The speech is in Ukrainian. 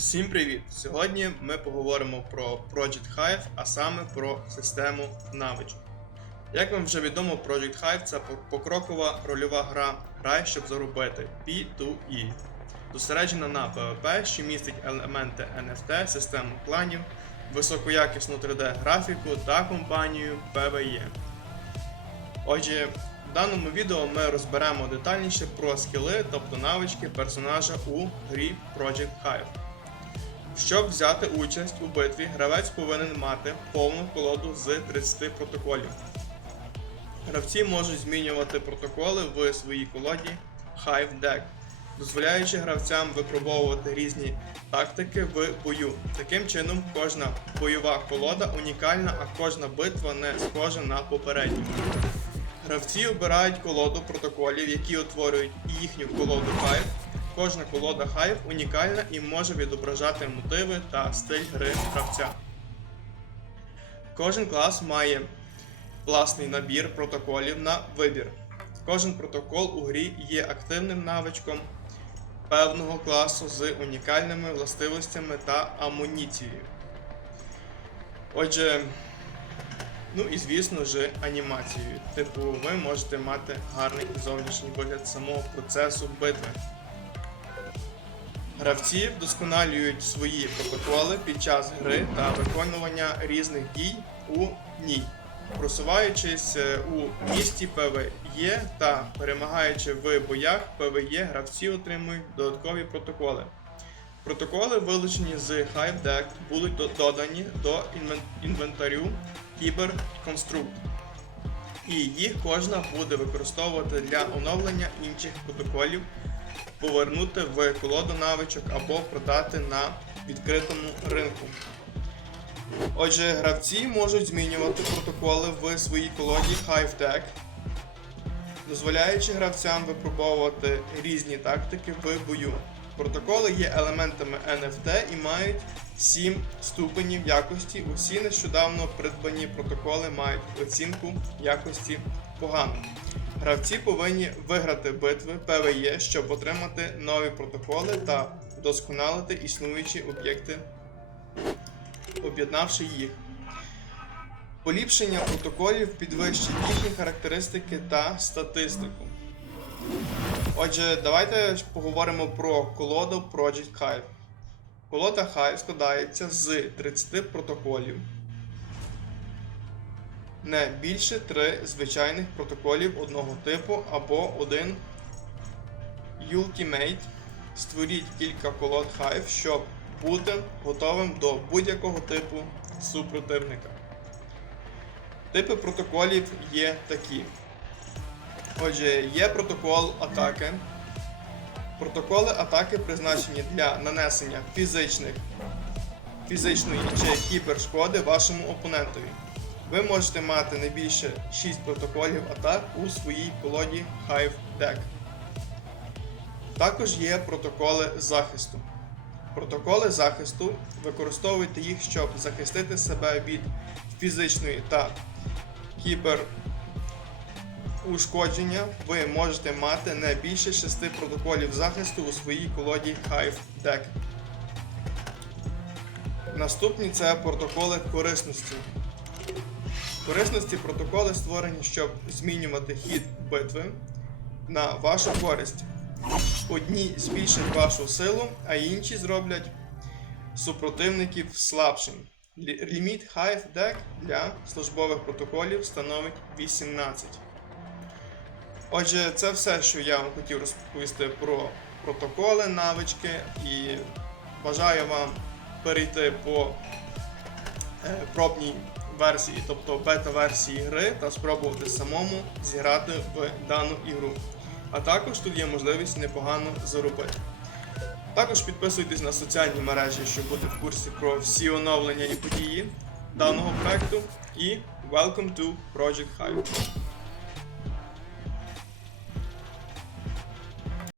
Всім привіт! Сьогодні ми поговоримо про Project Hive, а саме про систему навичок. Як вам вже відомо, Project Hive це покрокова рольова гра Грай, щоб заробити P2E. Зосереджена на PvP, що містить елементи NFT, систему кланів, високоякісну 3D-графіку та компанію PvE. Отже, в даному відео ми розберемо детальніше про скіли, тобто навички персонажа у грі Project Hive. Щоб взяти участь у битві, гравець повинен мати повну колоду з 30 протоколів. Гравці можуть змінювати протоколи в своїй колоді Hive Deck, дозволяючи гравцям випробовувати різні тактики в бою. Таким чином, кожна бойова колода унікальна, а кожна битва не схожа на попередню. Гравці обирають колоду протоколів, які утворюють їхню колоду Hive. Кожна колода Hive унікальна і може відображати мотиви та стиль гри гравця. Кожен клас має власний набір протоколів на вибір. Кожен протокол у грі є активним навичком певного класу з унікальними властивостями та амуніцією. Отже, ну і звісно ж анімацією. Типу, ви можете мати гарний зовнішній вигляд самого процесу битви. Гравці вдосконалюють свої протоколи під час гри та виконування різних дій у ній, просуваючись е, у місті ПВЕ та перемагаючи в боях ПВЕ, гравці отримують додаткові протоколи. Протоколи, вилучені з Hive Deck, будуть додані до інвен- інвентарю Кіберконструкт. І їх кожна буде використовувати для оновлення інших протоколів повернути в колоду навичок або продати на відкритому ринку. Отже, гравці можуть змінювати протоколи в своїй колоді Hive Deck, дозволяючи гравцям випробовувати різні тактики в бою. Протоколи є елементами NFT і мають 7 ступенів якості. Усі нещодавно придбані протоколи мають оцінку якості погано. Гравці повинні виграти битви ПВЕ, щоб отримати нові протоколи та вдосконалити існуючі об'єкти, об'єднавши їх. Поліпшення протоколів підвищить їхні характеристики та статистику. Отже, давайте поговоримо про колоду Project Hive. Колода Hive складається з 30 протоколів не більше три звичайних протоколів одного типу або один Ultimate. Створіть кілька колод Hive, щоб бути готовим до будь-якого типу супротивника. Типи протоколів є такі. Отже, є протокол атаки. Протоколи атаки призначені для нанесення фізичних, фізичної чи кібершкоди вашому опонентові. Ви можете мати не більше 6 протоколів атак у своїй колоді Hive Deck. Також є протоколи захисту. Протоколи захисту використовуйте їх, щоб захистити себе від фізичної та кіберушкодження. Ви можете мати не більше 6 протоколів захисту у своїй колоді Hive Deck. Наступні це протоколи корисності. Корисності протоколи створені, щоб змінювати хід битви на вашу користь. Одні збільшать вашу силу, а інші зроблять супротивників слабшим. Ліміт Hive Deck для службових протоколів становить 18. Отже, це все, що я вам хотів розповісти про протоколи, навички і бажаю вам перейти по е, пробній версії, тобто бета-версії гри, та спробувати самому зіграти в дану ігру. А також тут є можливість непогано заробити. Також підписуйтесь на соціальні мережі, щоб бути в курсі про всі оновлення і події даного проекту. І welcome to Project Hive.